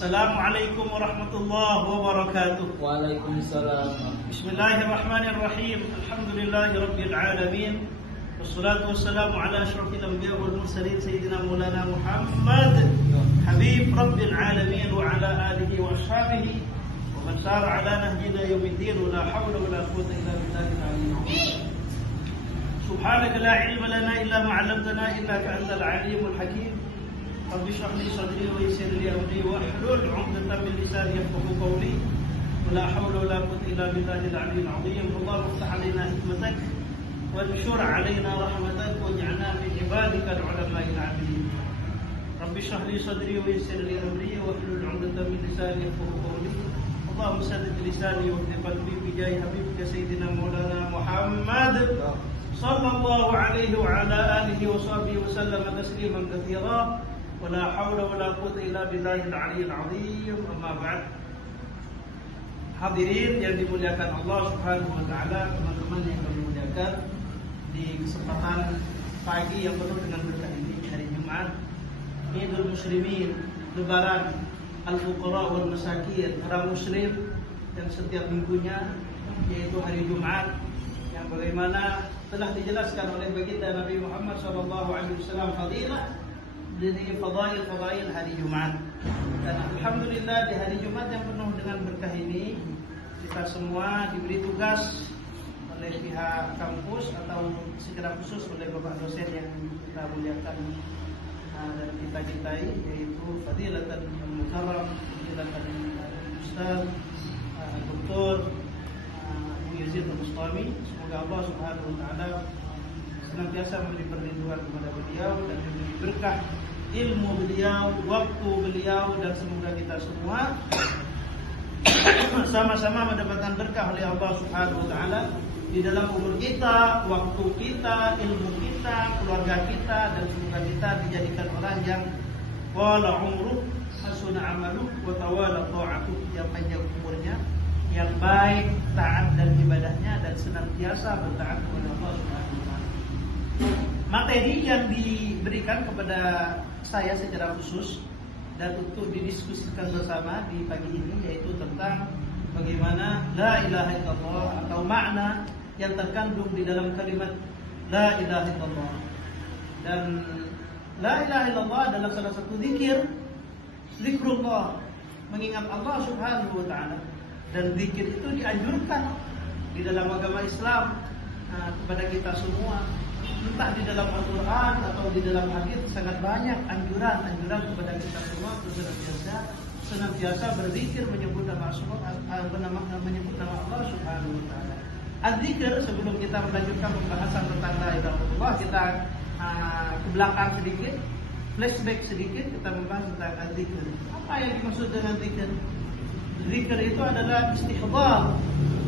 Assalamualaikum warahmatullahi wabarakatuh. Waalaikumsalam. Bismillahirrahmanirrahim. Alhamdulillahi rabbil alamin. Wassalatu wassalamu ala asyrafil anbiya wal mursalin sayyidina Maulana Muhammad habib rabbil alamin wa ala alihi wa ashabihi wa man sara ala nahjina yaumiddin wa la hawla wa la quwwata illa billahil aliyyil azim. Subhanaka la ilma lana illa ma 'allamtana innaka antal alimul hakim. رب اشرح لي صدري ويسر لي امري واحلل عقدة من لساني يفقهوا قولي ولا حول ولا قوة الا بالله العلي العظيم. اللهم افتح علينا حكمتك وانشر علينا رحمتك واجعلنا من عبادك العلماء العاملين. رب اشرح لي صدري ويسر لي امري واحلل عقدة من لساني يفقهوا قولي. اللهم سدد لساني واهد قلبي بجاه حبيبك سيدنا مولانا محمد صلى الله عليه وعلى اله وصحبه وسلم تسليما كثيرا. ولا حول ولا قوة إلا بالله العلي العظيم. أما بعد. Hadirin yang dimuliakan Allah Subhanahu wa taala, teman-teman yang kami muliakan, di kesempatan pagi yang penuh dengan berkah ini, hari Jumat, Idul Muslimin, Lebaran Al-Fuqara wal Masakin, orang muslim yang setiap minggunya, yaitu hari Jumat, yang bagaimana telah dijelaskan oleh baginda Nabi Muhammad SAW fadilah dari fadail hari Jumat. Dan alhamdulillah di hari Jumat yang penuh dengan berkah ini, kita semua diberi tugas oleh pihak kampus atau secara khusus oleh Bapak dosen yang kita muliakan dan kita cintai, yaitu Fadilatan Mukarram, Fadilatan Ustaz Dr. Abu Yazid Al-Bustami. Semoga Allah Subhanahu wa taala senantiasa memberi perlindungan kepada beliau dan memberi berkah ilmu beliau, waktu beliau, dan semoga kita semua sama-sama mendapatkan berkah oleh Allah Subhanahu wa taala di dalam umur kita, waktu kita, ilmu kita, keluarga kita, dan semoga kita dijadikan orang yang wala umruh hasuna amaluh wa tawala ta'atuh, yang panjang umurnya, yang baik, taat dan ibadahnya, dan senantiasa bertaat kepada Allah Subhanahu wa taala. Materi yang diberikan kepada saya secara khusus dan untuk didiskusikan bersama di pagi ini, yaitu tentang bagaimana la ilaha illallah atau makna yang terkandung di dalam kalimat la ilaha illallah. Dan la ilaha illallah adalah salah satu zikir, zikrullah, mengingat Allah Subhanahu wa taala. Dan zikir itu dianjurkan di dalam agama Islam kepada kita semua. Entah di dalam Al-Quran atau di dalam hadis, sangat banyak anjuran kepada kita semua untuk senantiasa berzikir, menyebut nama Allah Subhanahu wa taala. Az-zikir, sebelum kita melanjutkan pembahasan tentang la ilaha illallah, kita ke belakang sedikit, flashback sedikit, kita membahas tentang az-zikir. Apa yang dimaksud dengan zikir? Zikir itu adalah istihdar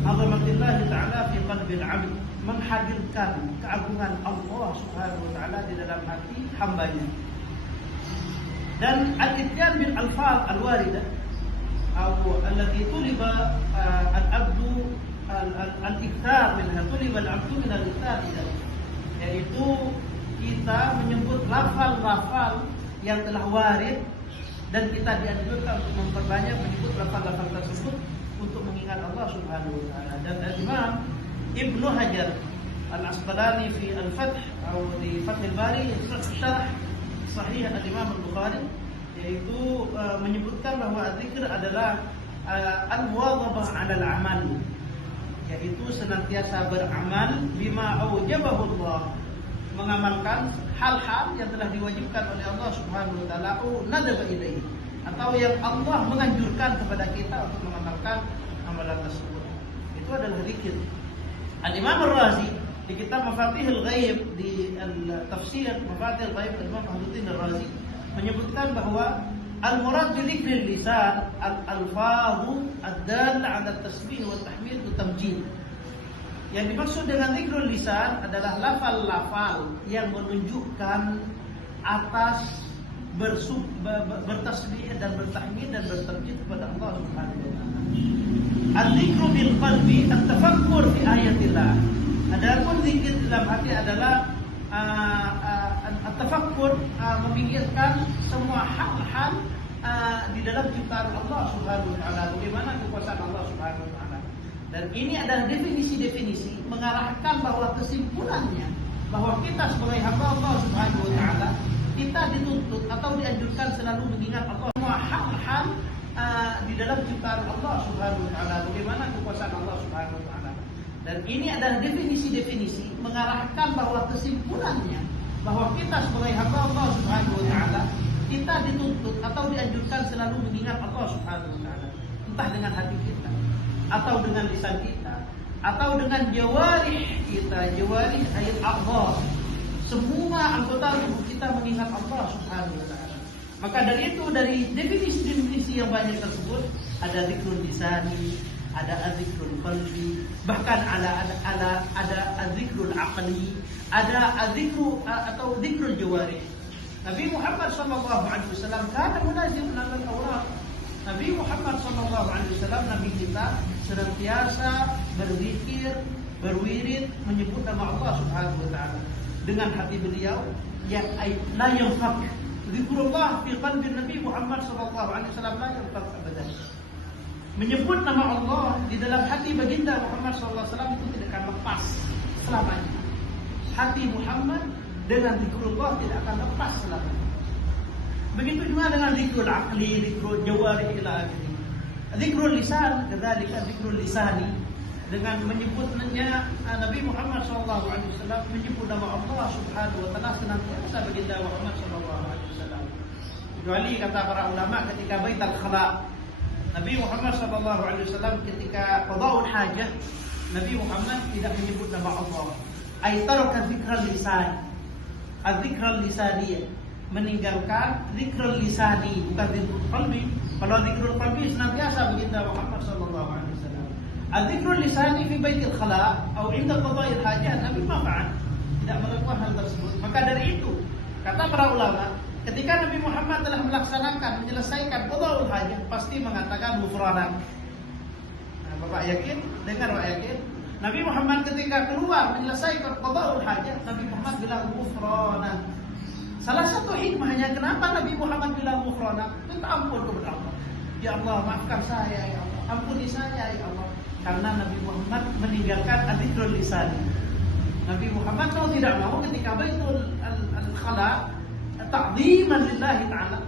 azamatillah taala fi qalbil 'abd, menghadirkan keagungan Allah Subhanahu wa taala di dalam hati hambanya. Dan al-ityan bil alfaz al-warida atau allati tuliba al-abdu al-ikthar minha, tuliba al-abdu min al-ikthar, yaitu kita menyebut lafal-lafal yang telah warid, dan kita dianjurkan untuk memperbanyak menyebut lafal-lafal tersebut untuk mengingat Allah Subhanahu wa taala. Dan Imam Ibnu Hajar Al-Asqalani fi Al-Fath atau di Fathul Bari, syarah Sahih Al-Imam Al-Bukhari, yaitu menyebutkan bahwa zikir adalah al-muwadhabah 'ala al-amal, yaitu senantiasa beramal bima aujabahu Allah, mengamalkan hal-hal yang telah diwajibkan oleh Allah Subhanahu wa taala, nadaba ilaihi, atau yang Allah menganjurkan kepada kita untuk mengamalkan amalan tersebut. Itu adalah zikir. Al-Imam Ar-Razi di kitab Mafatihul Ghaib, di tafsir Mafatihul Ghaib, Imam Ahluddin Ar-Razi menyebutkan bahwa al-murad bi dzikril lisan al-alfazu ad-dalla 'ala at-tasbih wa at-tahmid wa tamjid. Yang dimaksud dengan zikrul lisan adalah lafal-lafal yang menunjukkan atas bertasbih dan bertahmid dan bertamjid kepada Allah Subhanahu wa taala. Al-dzikru bil qalbi at-tafakkur fi ayatillah. Adapun zikir dalam hati adalah at-tafakkur, memikirkan semua hal-hal di dalam ciptaan Allah Subhanahu wa taala, bagaimana kekuasaan Allah Subhanahu wa taala. Dan ini adalah definisi-definisi mengarahkan bahwa kesimpulannya bahwa kita sebagai hamba Allah Subhanahu wa taala, kita dituntut atau dianjurkan selalu mengingat Allah semua hal-hal di dalam ciptaan Allah Subhanahu wa taala, bagaimana kekuasaan Allah Subhanahu wa taala. Dan ini adalah definisi-definisi mengarahkan bahwa kesimpulannya bahwa kita sebagai hamba Allah Subhanahu wa taala, kita dituntut atau dianjurkan selalu mengingat Allah Subhanahu wa taala, entah dengan hati kita atau dengan lisan kita atau dengan jawarih kita, jawarih ayat Allah. Semua anggota tubuh kita mengingat Allah Subhanahu wa taala. Maka dari itu, dari definisi-definisi yang banyak tersebut, ada zikrul lisani, ada azikrul qalbi, bahkan ada azikrul aqli, ada azikru atau zikrul jawari. Nabi Muhammad sallallahu alaihi wasallam kana munazimun al-awraq. Nabi Muhammad sallallahu alaihi wasallam, nabi kita, senantiasa berzikir, berwirid, menyebut nama Allah Subhanahu wa taala dengan hati beliau yang la yanfak. Zikrullah fi qalbi Nabi Muhammad sallallahu alaihi wasallam la yanfak abadan. Menyebut nama Allah di dalam hati baginda Muhammad SAW itu tidak akan lepas selamanya. Hati Muhammad dengan zikrullah tidak akan lepas selamanya. Begitu juga dengan zikrul aqli, zikrul jawari ila akhirih. Zikrul lisan, kadzalika zikrul lisani, dengan menyebutnya Nabi Muhammad SAW menyebut nama Allah Subhanahu wa taala senantiasa baginda Muhammad SAW. Kecuali kata para ulama ketika baitul khala, Nabi Muhammad SAW ketika qadaul hajah, Nabi Muhammad tidak menyebut nama Allah. Aitaraka zikral lisan, az-zikral lisani, meninggalkan zikrul lisani, bukan zikrul qalbi. Kalau zikrul qalbi senantiasa baginda Muhammad SAW. Az-zikrul lisani fi baitil khala atau inda qadail hajah, Nabi Muhammad tidak melakukan hal tersebut. Maka dari itu, kata para ulama, ketika Nabi Muhammad telah melaksanakan, menyelesaikan qadaul hajah, pasti mengatakan ghufranak. Nah, Bapak yakin? Dengar Bapak yakin? Nabi Muhammad ketika keluar menyelesaikan qadaul hajah, Nabi Muhammad bilang ghufranak. Salah satu hikmahnya kenapa Nabi Muhammad bilang ghufranak, minta ampun kepada Allah. Ya Allah, maafkan saya ya Allah, ampuni saya ya Allah. Karena Nabi Muhammad meninggalkan adzikrul lisan. Nabi Muhammad mau tidak mau ketika baitul al-khala ta'ziman lillahi ta'ala,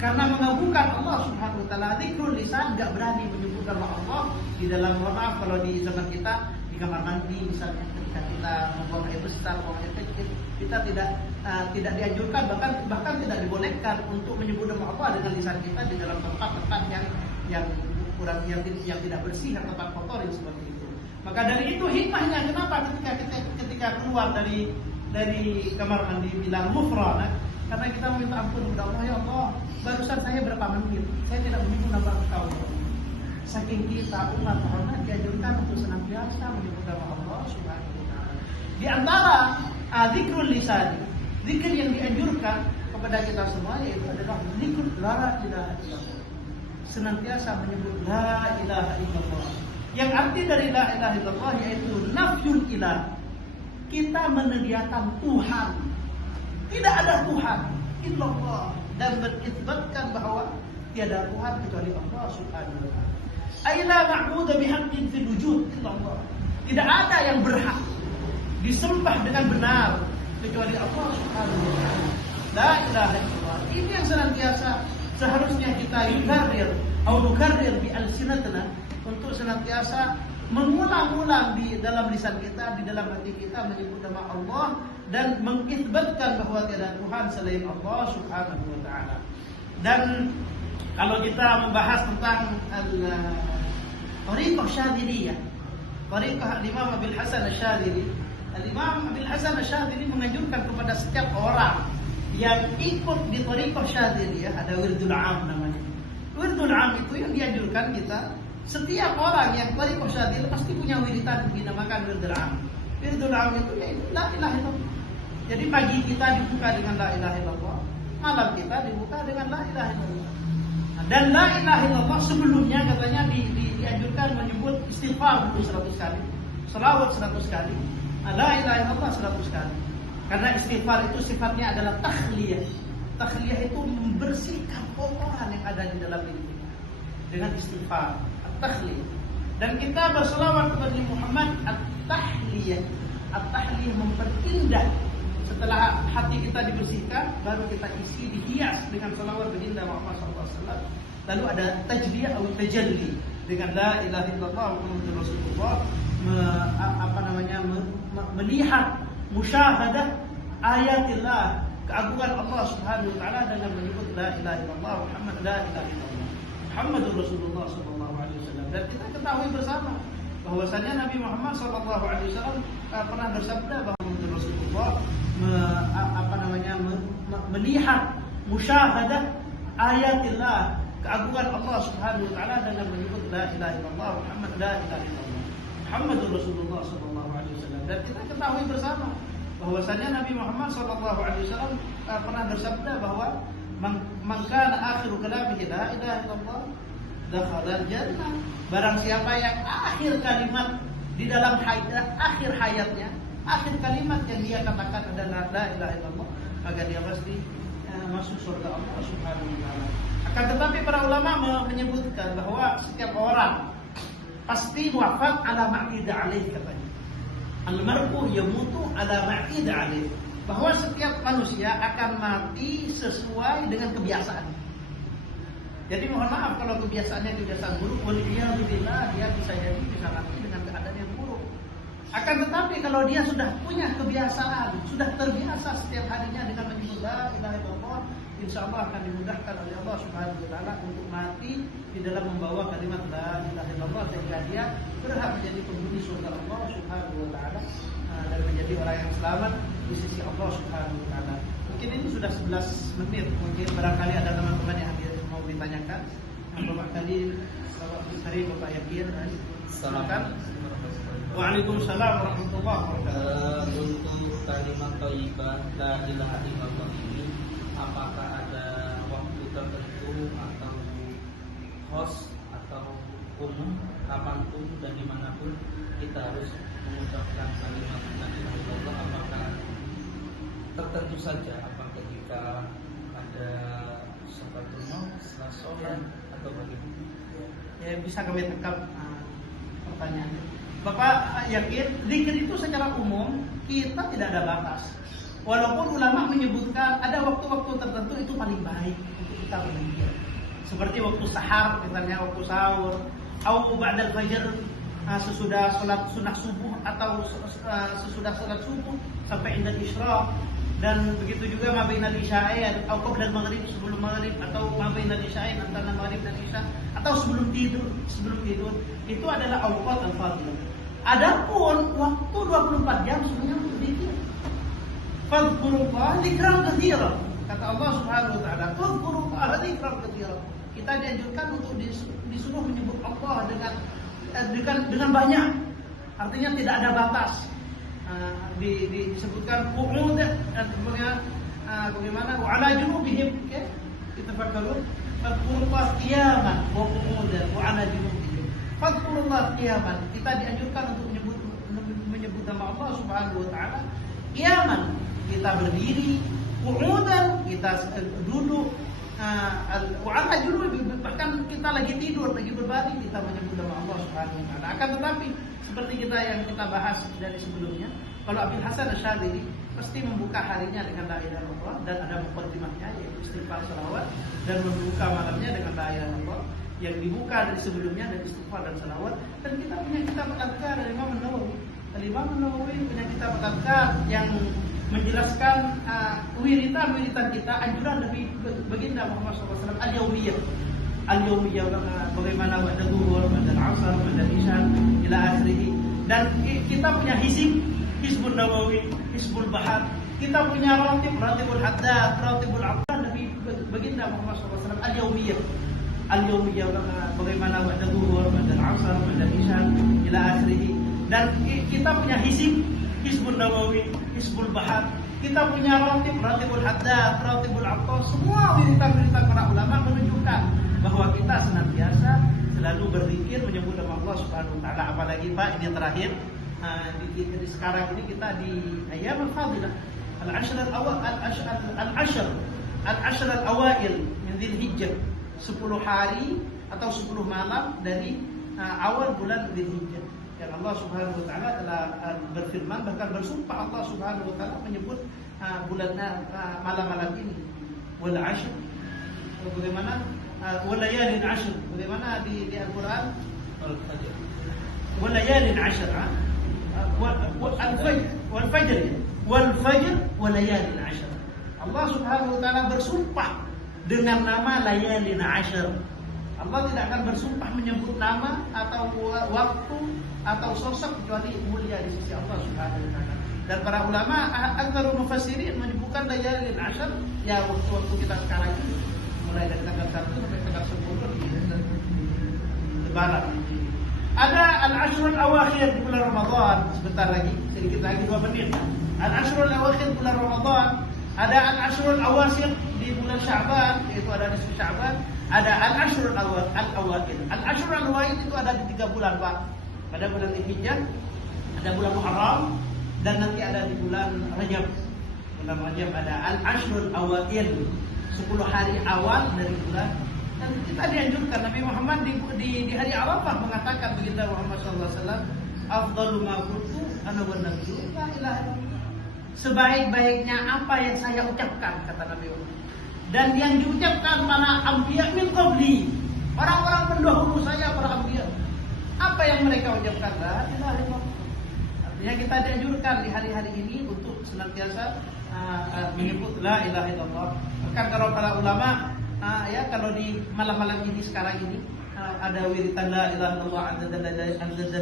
karena mengagungkan Allah Subhanahu wa taala, zikrul lisan, enggak berani menyebut nama Allah di dalam, maaf kalau di zaman kita di kamar mandi misalnya, ketika kita membuang air besar, buang air kecil, kita tidak dianjurkan, bahkan tidak dibolehkan untuk menyebut nama Allah dengan lisan kita di dalam tempat-tempat yang kurang, yang tidak bersih, tempat kotor yang seperti itu. Maka dari itu hikmahnya kenapa ketika keluar dari kamar mandi bilang ghufranak, karena kita meminta ampun kepada Allah. Ya Allah, barusan saya berapa menit saya tidak menyebut nama Engkau. Saking kita umat Muhammad dianjurkan untuk senantiasa menyebut nama Allah Subhanahu wa taala. Di antara zikrul lisan, zikir yang dianjurkan kepada kita semua yaitu adalah zikrul la ilaha illallah. Senantiasa menyebut la ilaha illallah. Yang arti dari la ilaha illallah yaitu nafyul ilah. Kita menyediakan Tuhan, tidak ada Tuhan illallah, dan berikbatkan bahwa tiada Tuhan kecuali Allah Subhanahu wa taala. Aila ma'budu bihaqqin fil wujud illallah. Tidak ada yang berhak disembah dengan benar kecuali Allah Subhanahu wa taala. La ilaha illallah. Ini yang senantiasa seharusnya kita yukarrir bi alsinatina, untuk senantiasa mengulang-ulang di dalam lisan kita, di dalam hati kita menyebut nama Allah dan mengikbatkan bahwa tiada Tuhan selain Allah Subhanahu wa taala. Dan kalau kita membahas tentang Thariqah Syadziliyah, Thariqah Imam Abil Hasan Asy-Syadzili, Imam Abil Hasan Asy-Syadzili menganjurkan kepada setiap orang yang ikut di Thariqah Syadziliyah, ada wirdul am namanya. Wirdul am itu yang dianjurkan kita. Setiap orang yang Thariqah Syadziliyah pasti punya wiridan dinamakan wirdul am. Wirdul am itu yaitu la ilaha illallah. Jadi pagi kita dibuka dengan la ilaha illallah, malam kita dibuka dengan la ilaha illallah. Dan la ilaha illallah sebelumnya katanya dianjurkan menyebut istighfar 100 kali, selawat 100 kali, la ilaha illallah 100 kali. Karena istighfar itu sifatnya adalah takhliyah. Takhliyah itu membersihkan kotoran yang ada di dalam diri kita dengan istighfar, at-takhliyah. Dan kita berselawat kepada Muhammad, at-tahliyah. At-tahliyah memperindah. Setelah hati kita dibersihkan, baru kita isi dihias dengan selawat baginda Muhammad SAW. Lalu ada tajliyah atau tajalli dengan la ilaha illallah Muhammadur Rasulullah, melihat musyahadah ayatillah, keagungan Allah Subhanahu wa taala dengan menyebut la ilaha illallah Muhammad, la ilaha illallah Muhammadur Rasulullah sallallahu alaihi wasallam. Dan kita ketahui bersama bahwasanya Nabi Muhammad sallallahu alaihi wasallam pernah bersabda bahwa Muhammadur Rasulullah melihat musyahadah ayatillah, keagungan Allah Subhanahu wa taala dengan menyebut la ilaha illallah Muhammad, la ilaha illallah Muhammadur Rasulullah sallallahu alaihi wasallam. Dan kita ketahui bersama bahwasanya Nabi Muhammad sallallahu alaihi wasallam pernah bersabda bahwa man kana akhiru kalamihi la ilaha illallah dakhala jannah. Barang siapa yang akhir kalimat di dalam akhir hayatnya, akhir kalimat yang dia katakan adalah la ilaha illallah, maka dia pasti masuk surga Allah Subhanahu wa taala. Akan tetapi para ulama menyebutkan bahwa setiap orang pasti wafat ala ma'ida alaih, katanya. Al-mar'u yamutu ala ma'ida alaih, bahwa setiap manusia akan mati sesuai dengan kebiasaan. Jadi mohon maaf kalau kebiasaannya kebiasaan buruk, waliyadzubillah, dia bisa jadi bisa mati dengan keadaan yang buruk. Akan tetapi kalau dia sudah punya kebiasaan, sudah terbiasa setiap harinya dengan menyebut la ilaha illallah, insyaallah akan dimudahkan oleh Allah Subhanahu wa taala untuk mati di dalam membawa kalimat la ilaha illallah, sehingga dia berhak menjadi penghuni surga Allah Subhanahu wa taala dan menjadi orang yang selamat di sisi Allah Subhanahu wa taala. Mungkin ini sudah 11 menit, mungkin barangkali ada teman-teman yang mau ditanyakan. Bapak tadi, Bapak Bisari, Bapak Yakin. Assalamualaikum. Waalaikumsalam warahmatullahi wabarakatuh. Untuk kalimat thayyibah la ilaha illallah ini, apakah ada waktu tertentu atau host atau umum, kapanpun dan dimanapun kita harus mengucapkan kalimat la ilaha illallah? Apakah tertentu saja? Apa ketika ada sakaratul maut, setelah sholat, atau bagaimana? Ya, bisa kami tangkap pertanyaannya. Bapak yakin zikir itu secara umum kita tidak ada batas. Walaupun ulama menyebutkan ada waktu-waktu tertentu itu paling baik untuk kita berzikir. Seperti waktu sahar, misalnya waktu sahur, atau ba'dal fajr, sesudah sholat sunnah subuh, atau sesudah sholat subuh sampai indal isyraq. Dan begitu juga mabainal isya'ain atau qabla maghrib, sebelum maghrib, atau mabainal isya'ain antara maghrib dan isya, atau sebelum tidur itu adalah awqat al-fadilah. Adapun waktu 24 jam sebenarnya untuk zikir. Fadhkurullah dzikran katsiran. Kata Allah Subhanahu wa taala, fadhkurullah dzikran katsiran. Kita dianjurkan untuk disuruh menyebut Allah dengan banyak. Artinya tidak ada batas. Disebutkan qu'ud dan kemudian bagaimana wa'ala junubihim, kita fakirun fadhkurullah qiyaman wa qu'udan wa 'ala junubihim. Fadhkurullah qiyaman, kita dianjurkan untuk menyebut nama Allah Subhanahu wa taala qiyaman, kita berdiri, qu'udan kita duduk, wa 'ala junubihim, bahkan kita lagi tidur, lagi berbaring, kita menyebut nama Allah Subhanahu wa taala. Akan tetapi seperti kita bahas dari sebelumnya, kalau Abil Hasan Asy'adzili pasti membuka harinya dengan la ilaha illallah, dan ada muqaddimahnya yaitu istighfar salawat, dan membuka malamnya dengan la ilaha illallah yang dibuka dari sebelumnya dari istighfar dan salawat. Dan kita punya kitab Al-Adhkar dari Imam An-Nawawi. Imam An-Nawawi punya kitab Al-Adhkar yang menjelaskan wiritan kita, anjuran dari baginda Muhammad SAW al-yaumiyah, bagaimana ba'da zuhur, ba'da al-'asr, ba'da al-isya ila akhirih. Dan kita punya Hizbun Nawawi, Hizbul Bahar. Kita punya Ratibul Haddad, Ratibul Abdad dari baginda Muhammad SAW al-yaumiyah, bagaimana ba'da zuhur, ba'da al-'asr, ba'da al-isya ila akhirih. Dan kita punya Hizbun Nawawi, Hizbul Bahar. Kita punya Ratibul Haddad, Ratibul Abdad. Semua wiritan-wiritan para ulama menunjukkan bahwa kita senantiasa selalu berzikir menyebut nama Allah Subhanahu wa taala. Apalagi Pak, ini terakhir di sekarang ini kita di ayam al-fadilah, al-ashr al-awwal, al-ashr al-ashr al-awail min Dzulhijjah, 10 hari atau 10 malam dari awal bulan Dzulhijjah. Yang Allah Subhanahu wa taala telah berfirman, bahkan bersumpah Allah Subhanahu wa taala menyebut bulan malam-malam ini. Wal 'ashr, bagaimana wal layalin 'ashr, bagaimana di Al-Qur'an? Al-Fajr. Wal layalin 'ashr, wal fajr wal layalin 'ashr. Allah Subhanahu wa taala bersumpah dengan nama layalin 'ashr. Allah tidak akan bersumpah menyebut nama atau waktu atau sosok kecuali mulia di sisi Allah Subhanahu wa taala. Dan para ulama aktsarul mufassirin menyebutkan layalin 'ashr ya waktu-waktu kita sekarang ini, mulai dari tanggal 1 sampai tanggal 10 di Lebaran. Ada al-ashrul awakhir di bulan Ramadan, sebentar lagi, sedikit lagi 2 menit. Al-ashrul awakhir bulan Ramadan, ada al-ashrul awakhir di bulan Sya'ban, yaitu ada di Sya'ban, ada al-ashrul al-awakhir. Al-ashrul al-awakhir itu ada di 3 bulan, Pak. Pada bulan Dzulhijjah, ada bulan Muharram, dan nanti ada di bulan Rajab. Bulan Rajab ada al-ashrul awakhir, 10 hari awal dari bulan. Dan kita dianjurkan, Nabi Muhammad di hari Arafah mengatakan baginda Muhammad SAW, afdalu ma qultu ana wan nabiyyu la ilaha illallah. Sebaik-baiknya apa yang saya ucapkan, kata Nabi Muhammad, dan yang diucapkan para anbiya min qabli, orang-orang pendahulu saya, para anbiya, apa yang mereka ucapkan? La ilaha illallah. Artinya kita dianjurkan di hari-hari ini untuk senantiasa menyebut la ilaha illallah. Bahkan kalau para ulama kalau di malam-malam ini sekarang ini ada wiritan la ilaha illallah adada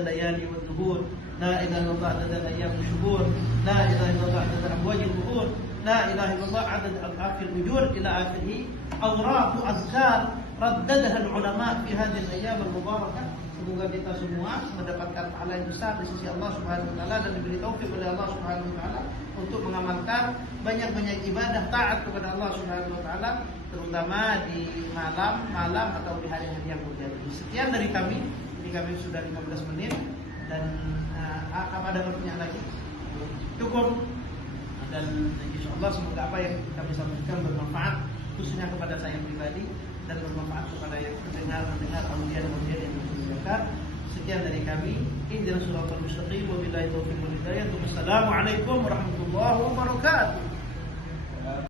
layali wad duhur, la ilaha illallah adada ayyam syuhur, la ilaha illallah adada amwajil buhur, la ilaha illallah adada al-afil wujud ila akhirih. Awrad azkar raddadaha ulama fi hadhihi al-ayyam al-mubarakah. Semoga kita semua mendapatkan pahala yang besar di sisi Allah Subhanahu wa taala dan diberi taufik oleh Allah Subhanahu wa taala untuk mengamalkan banyak-banyak ibadah taat kepada Allah Subhanahu wa taala, terutama di malam-malam atau di hari-hari yang berjaya. Sekian dari kami. Ini kami sudah 15 menit dan apa ada pertanyaan lagi? Cukup. Dan insyaallah semoga apa yang kami sampaikan bermanfaat khususnya kepada saya pribadi dan bermanfaat kepada yang mendengar audiens yang mendengarkan. Sekian dari kami. Ihdinas siratal mustaqim wa billahi taufiq wal hidayah. Wassalamualaikum warahmatullahi wabarakatuh.